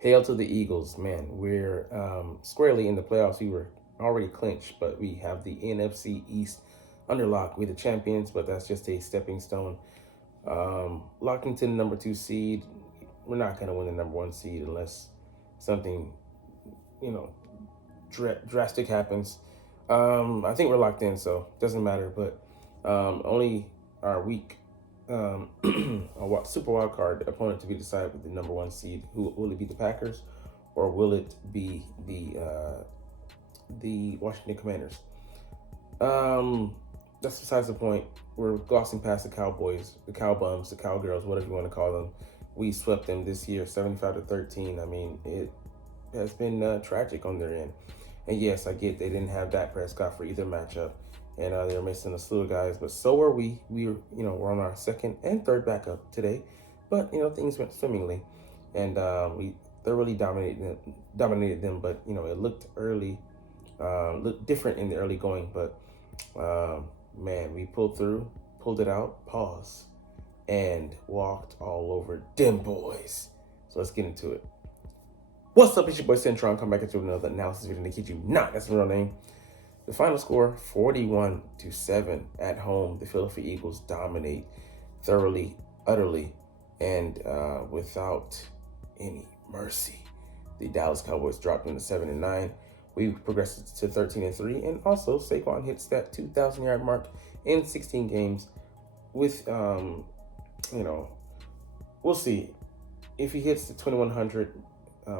Hail to the Eagles, man. We're squarely in the playoffs. We were already clinched, but we have the NFC East under lock. We're the champions, but that's just a stepping stone. Locked into the number 2 seed. We're not going to win the number 1 seed unless something, you know, drastic happens. I think we're locked in, so it doesn't matter. But only our week a super wild card opponent to be decided with the number 1 seed. Who will it be? The Packers, or will it be the Washington Commanders? That's besides the point. We're glossing past the Cowboys, the Cowbums, the Cowgirls, whatever you want to call them. We swept them this year, 75-13. I mean, it has been tragic on their end. And yes, I get they didn't have Dak Prescott for either matchup, and they were missing a slew of guys. But so were we. We're on our second and third backup today, but things went swimmingly, and we thoroughly dominated them. But it looked different in the early going. But man, we pulled through, pulled it out, pause, and walked all over them boys. So let's get into it. What's up, it's your boy Cintron. Come back into another analysis video to kid you not. That's my real name. The final score, 41-7 at home. The Philadelphia Eagles dominate thoroughly, utterly, and without any mercy. The Dallas Cowboys dropped into 7-9. We progressed to 13-3, and also Saquon hits that 2,000-yard mark in 16 games. With we'll see if he hits the 2,100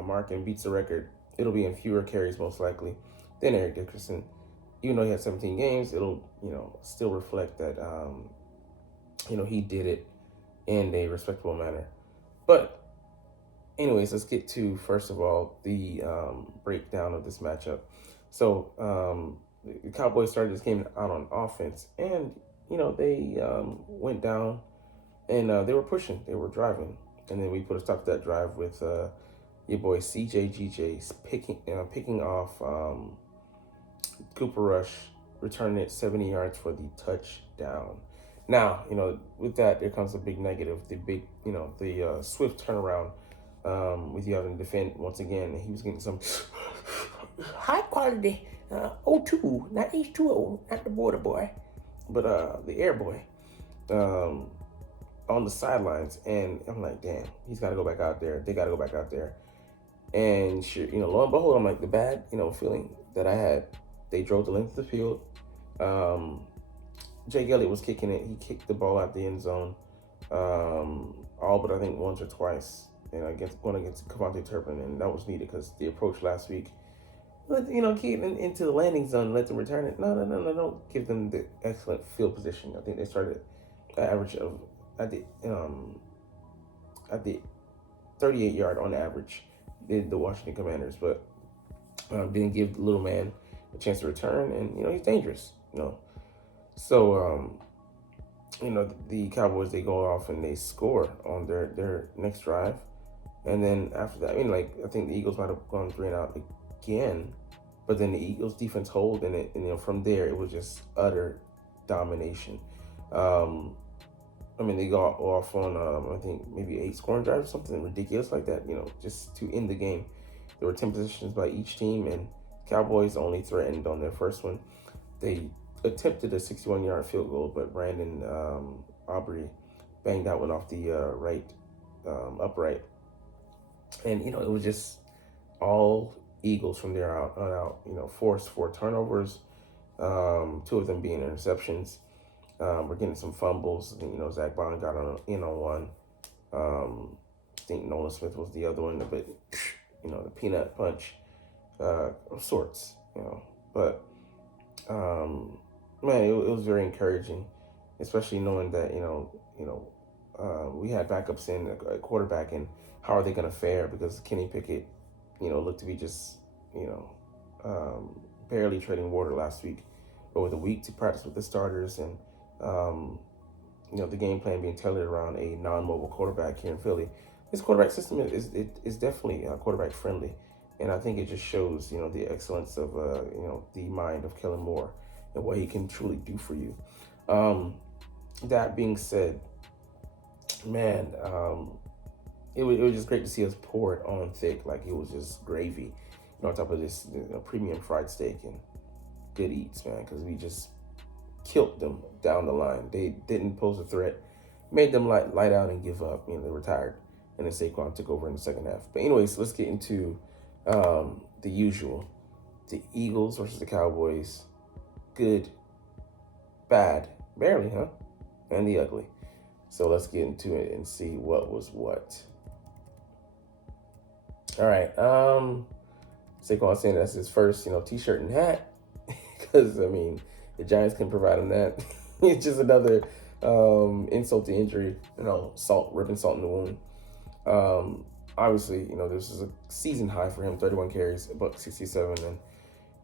mark and beats the record. It'll be in fewer carries most likely than Eric Dickerson. Even though he had 17 games, it'll still reflect that he did it in a respectable manner. But anyways, let's get to first of all the breakdown of this matchup. So the Cowboys started this game out on offense, and they went down and they were pushing, they were driving, and then we put a stop to that drive with your boy CJGJ picking off Cooper Rush, returning it 70 yards for the touchdown. Now, with that, there comes a big negative, the swift turnaround with you having to defend once again. He was getting some high quality O2, not H2O, not the border boy, but the air boy on the sidelines. And I'm like, damn, he's got to go back out there. They got to go back out there. And sure, lo and behold, I'm like, the bad, feeling that I had. They drove the length of the field. Jake Elliott was kicking it. He kicked the ball out the end zone, all but I think once or twice. And going against Cavante Turpin, and that was needed because the approach last week, keep into the landing zone, let them return it. No, don't give them the excellent field position. I think they started average of at the 38-yard on average. The Washington Commanders, but didn't give the little man a chance to return, and he's dangerous. So the Cowboys, they go off and they score on their next drive, and then after that, I think the Eagles might have gone 3 and out again, but then the Eagles defense hold, and from there it was just utter domination. They go off on, I think, maybe 8 scoring drives, something ridiculous like that, just to end the game. There were 10 positions by each team, and Cowboys only threatened on their first one. They attempted a 61-yard field goal, but Brandon Aubrey banged that one off the right upright. And, it was just all Eagles from there on out, forced 4 turnovers, 2 of them being interceptions. We're getting some fumbles. I think, Zach Bond got in on one. I think Nolan Smith was the other one, but, the peanut punch of sorts, But, man, it was very encouraging, especially knowing that, we had backups in a quarterback, and how are they going to fare? Because Kenny Pickett, looked to be just, barely treading water last week, but with a week to practice with the starters, and the game plan being tailored around a non-mobile quarterback here in Philly. This quarterback system is definitely quarterback friendly, and I think it just shows the excellence of the mind of Kellen Moore and what he can truly do for you. That being said, man, it was just great to see us pour it on thick, like it was just gravy, on top of this premium fried steak and good eats, man. Because we just killed them down the line. They didn't pose a threat, made them light out and give up. They were tired, and then Saquon took over in the second half. But anyways, let's get into the usual: the Eagles versus the Cowboys. Good, bad, barely, huh? And the ugly. So let's get into it and see what was what. All right. Saquon saying that's his first, t-shirt and hat. Because, the Giants can provide him that. It's just another insult to injury, ripping salt in the wound. Obviously, this is a season high for him, 31 carries, $167. And,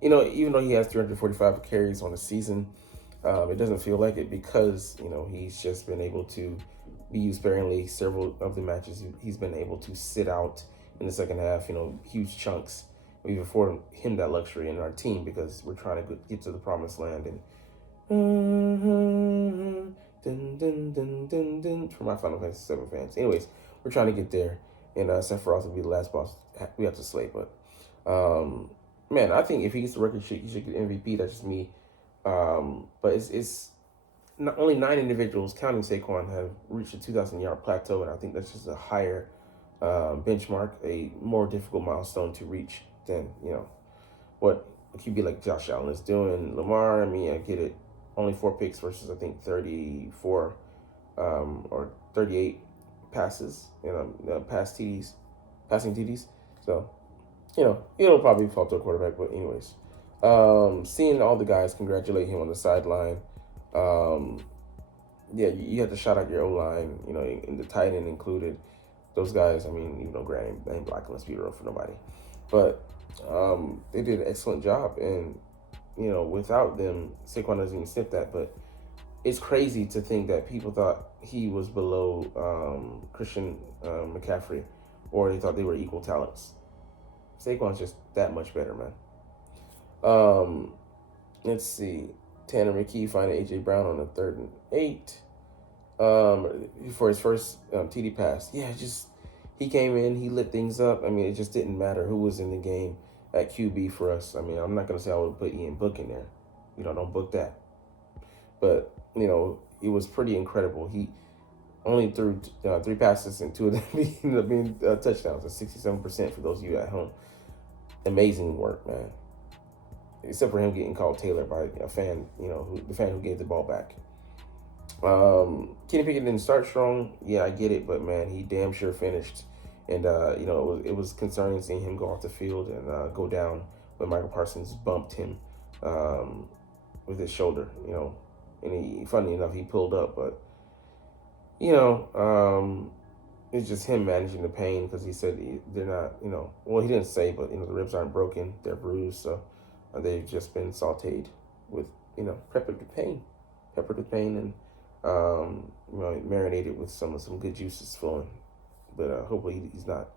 even though he has 345 carries on the season, it doesn't feel like it because, he's just been able to be used sparingly. Several of the matches he's been able to sit out in the second half, huge chunks. We've afforded him that luxury in our team because we're trying to get to the promised land. And for my Final Fantasy VII fans. Anyways, we're trying to get there. And Sephiroth will be the last boss we have to slay. But, man, I think if he gets the record sheet, he should get MVP. That's just me. But it's not only 9 individuals, counting Saquon, have reached a 2,000-yard plateau, and I think that's just a higher benchmark, a more difficult milestone to reach than what a QB like Josh Allen is doing. Lamar, I get it, only 4 picks versus I think 34 or 38 passes, passing TDs. So it'll probably fall to a quarterback. But anyways. Seeing all the guys congratulate him on the sideline, you have to shout out your O-line, and the tight end included. Those guys, even though Grant ain't blocking, let's be real, for nobody. But they did an excellent job, and, without them, Saquon doesn't even sniff that. But it's crazy to think that people thought he was below Christian McCaffrey, or they thought they were equal talents. Saquon's just that much better, man. Let's see. Tanner McKee finding A.J. Brown on the 3rd and 8 for his first TD pass. Yeah, he came in, he lit things up. It just didn't matter who was in the game at QB for us. I'm not going to say I would put Ian Book in there. Don't book that. But, it was pretty incredible. He only threw 3 passes and 2 of them ended up being touchdowns, at 67% for those of you at home. Amazing work, man. Except for him getting called Taylor by a fan, the fan who gave the ball back. Kenny Pickett didn't start strong. Yeah, I get it, but man, he damn sure finished. And it was concerning seeing him go off the field and go down when Michael Parsons bumped him with his shoulder. And funny enough, he pulled up, but it's just him managing the pain because he said they're not, well, he didn't say, but the ribs aren't broken, they're bruised, so. They've just been sauteed with, peppered with pain, and marinated with some good juices flowing. But hopefully he's not,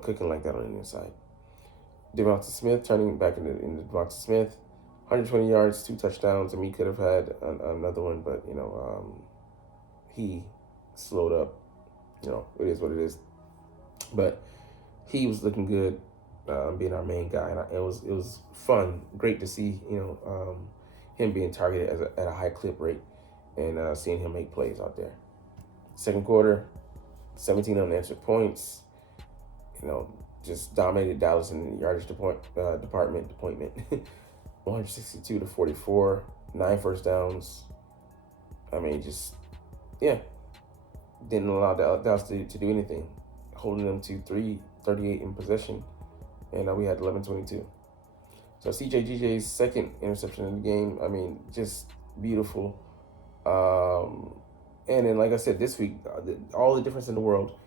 cooking like that on the inside. Devonta Smith turning back into Devonta Smith, 120 yards, 2 touchdowns. He could have had another one, but he slowed up. It is what it is. But he was looking good. Being our main guy, and it was fun, great to see him being targeted at a high clip rate, and seeing him make plays out there. Second quarter, 17 unanswered points. Just dominated Dallas in the yardage department. 162 to 44, 9 first downs. Didn't allow Dallas to do anything, holding them to 3:38 in possession. And we had 11-22. So CJGJ's second interception in the game, just beautiful. And then, like I said, this week, all the difference in the world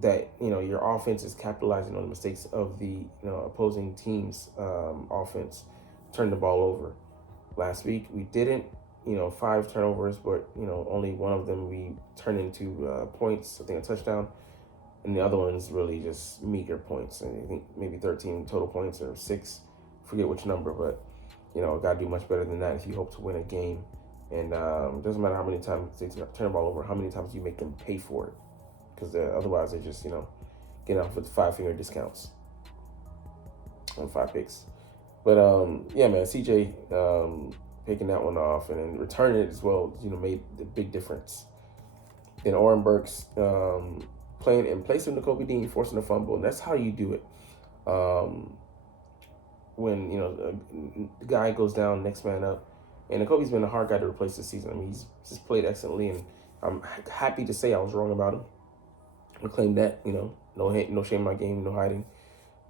that, your offense is capitalizing on the mistakes of the, opposing team's offense, turn the ball over. Last week, we didn't, 5 turnovers, but, only one of them we turned into points, I think a touchdown. And the other one's really just meager points. And I think maybe 13 total points or 6. Forget which number, but, got to do much better than that if you hope to win a game. And it doesn't matter how many times they turn the ball over, how many times you make them pay for it. because otherwise they just get off with 5-finger discounts on 5 picks. But yeah, man, CJ picking that one off and then returning it as well, made the big difference. Then Oren Burks playing in place of Nakobe Dean, forcing a fumble, and that's how you do it. When the guy goes down, next man up, and Nakobe's been a hard guy to replace this season. I mean, he's just played excellently, and I'm happy to say I was wrong about him. I claim that, no shame in my game, no hiding.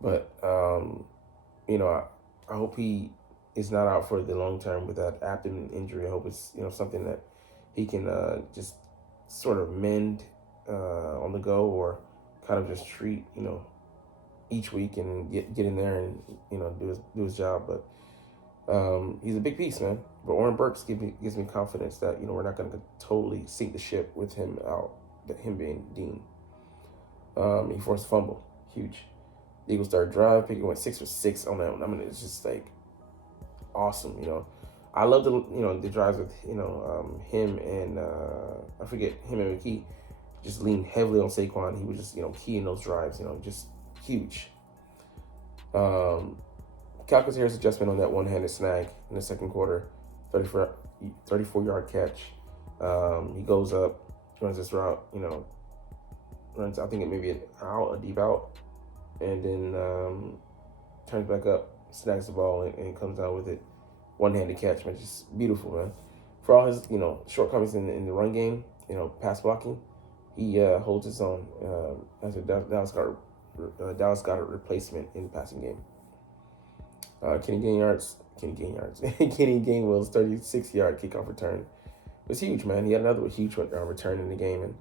But I hope he is not out for the long term with that abdomen injury. I hope it's something that he can just sort of mend on the go, or kind of just treat each week and get in there and do his job. But he's a big piece, man. But Oren Burks gives me confidence that we're not going to totally sink the ship with him out, that him being Dean. He forced a fumble, huge. The Eagles started drive, Pickett went 6 for 6 on that one. I mean, it's just like awesome, I love the drives with him and him and McKee just leaned heavily on Saquon. He was just key in those drives, just huge. Calcus Harris adjustment on that one-handed snag in the second quarter, 34-yard catch. He goes up, runs this route, runs, I think it may be a deep out, and then turns back up, snags the ball, and comes out with it. One-handed catch, man, just beautiful, man. For all his, shortcomings in the run game, pass blocking, he holds his own as a Dallas Goedert replacement in the passing game. Kenny Gainwell's 36-yard kickoff return was huge, man. He had another huge return in the game, and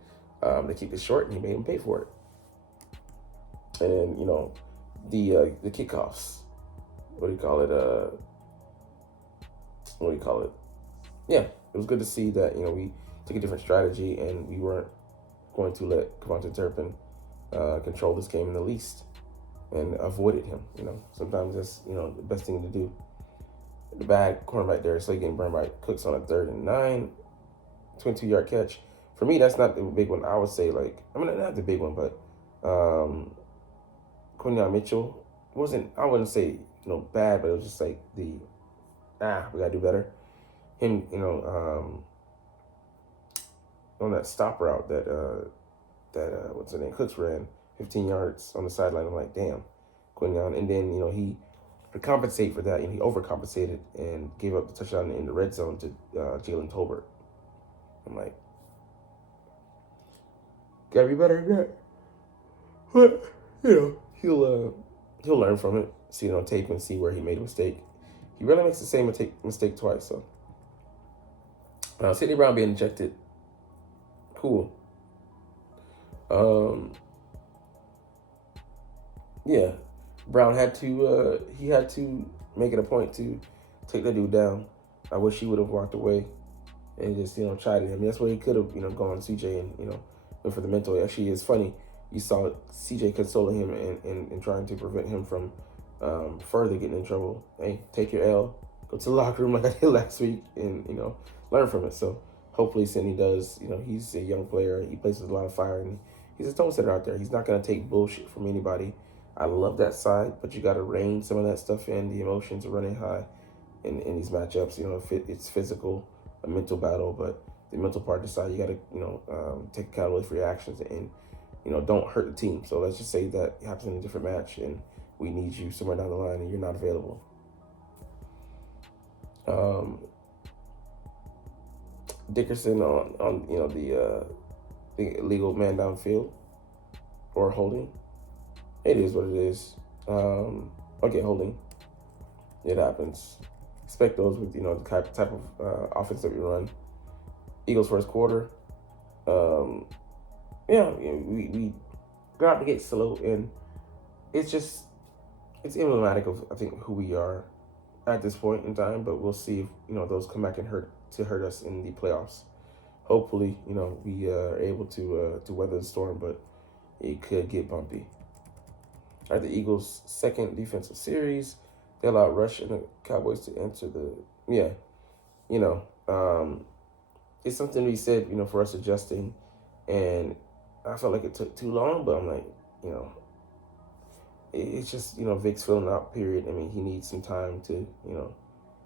they kicked it short, and he made him pay for it. And the kickoffs, what do you call it? Yeah, it was good to see that we took a different strategy, and we weren't going to let Kevontae Turpin control this game in the least, and avoided him. Sometimes that's the best thing to do. The bad cornerback there, so getting burned by Cooks on a 3rd and 9, 22-yard catch. For me, that's not the big one. I would say not the big one, but Quinyon Mitchell I wouldn't say bad, but it was just like we gotta do better. Him, on that stop route that what's her name, Cooks ran 15 yards on the sideline. I'm like, damn, Quinyon. And then he to compensate for that, he overcompensated and gave up the touchdown in the red zone to Jalen Tolbert. I'm like, gotta be better than that. But he'll learn from it, see it on tape, and see where he made a mistake. He really makes the same mistake twice. So Sidney Brown being ejected, cool. Yeah, Brown had to make it a point to take that dude down. I wish he would have walked away and just chided him. That's where he could have gone to CJ and went for the mental. Actually, it's funny, you saw CJ consoling him and trying to prevent him from further getting in trouble. Hey, take your L, go to the locker room like I did last week, and learn from it. So hopefully Sidney does. He's a young player. He plays with a lot of fire, and he's a tone setter out there. He's not going to take bullshit from anybody. I love that side, but you got to rein some of that stuff in. The emotions are running high in these matchups. It's physical, a mental battle, but the mental part aside, you got to take accountability for your actions and don't hurt the team. So let's just say that happens in a different match, and we need you somewhere down the line, and you're not available. Dickerson on the illegal man downfield or holding. It is what it is. Okay, holding. It happens. Expect those with the type of offense that we run. Eagles first quarter. We got out the gate slow, and it's emblematic of, I think, who we are at this point in time. But we'll see if those come back and hurt us in the playoffs. Hopefully, we are able to weather the storm, but it could get bumpy. All right, the Eagles' second defensive series. They allowed Rush and the Cowboys to enter it's something we said, for us adjusting, and I felt like it took too long, but I'm like, it's just, Vic's filling out period. I mean, he needs some time to,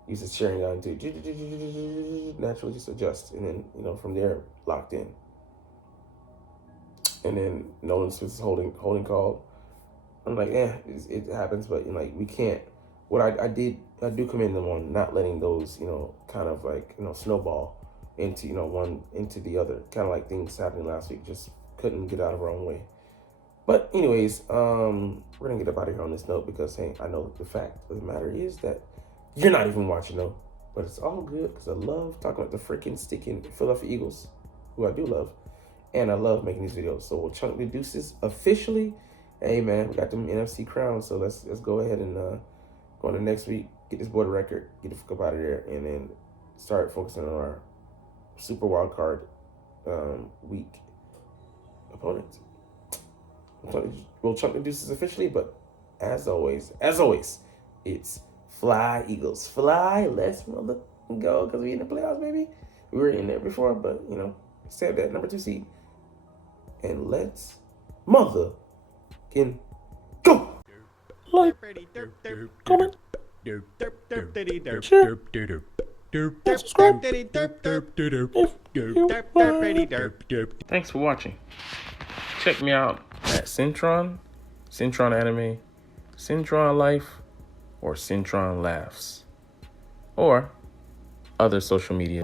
use his sharing gun to naturally just adjust. And then, from there, locked in. And then Nolan Smith's holding call. I'm like, it happens, but we can't. What I do commend them on not letting those, kind of like, snowball into, one into the other. Kind of like things happening last week, just couldn't get out of our own way. But anyways, we're gonna get up out of here on this note because, hey, I know the fact of the matter is that you're not even watching, though. But it's all good because I love talking about the freaking sticking Philadelphia Eagles, who I do love. And I love making these videos. So we'll chunk the deuces officially. Hey, man, we got them NFC crowns. So let's go ahead and go into next week, get this board record, get the fuck up out of there, and then start focusing on our super wild card week opponents. We'll chunk the deuces officially, but as always, it's fly, Eagles, fly. Let's mother go, because we in the playoffs, baby. We were in there before, but, stay that number 2 seed. And let's mother can go. Like, comment, share, and subscribe if you like. Thanks for watching. Check me out at Cintron, Cintron Anime, Cintron Life, or Cintron Laughs, or other social media.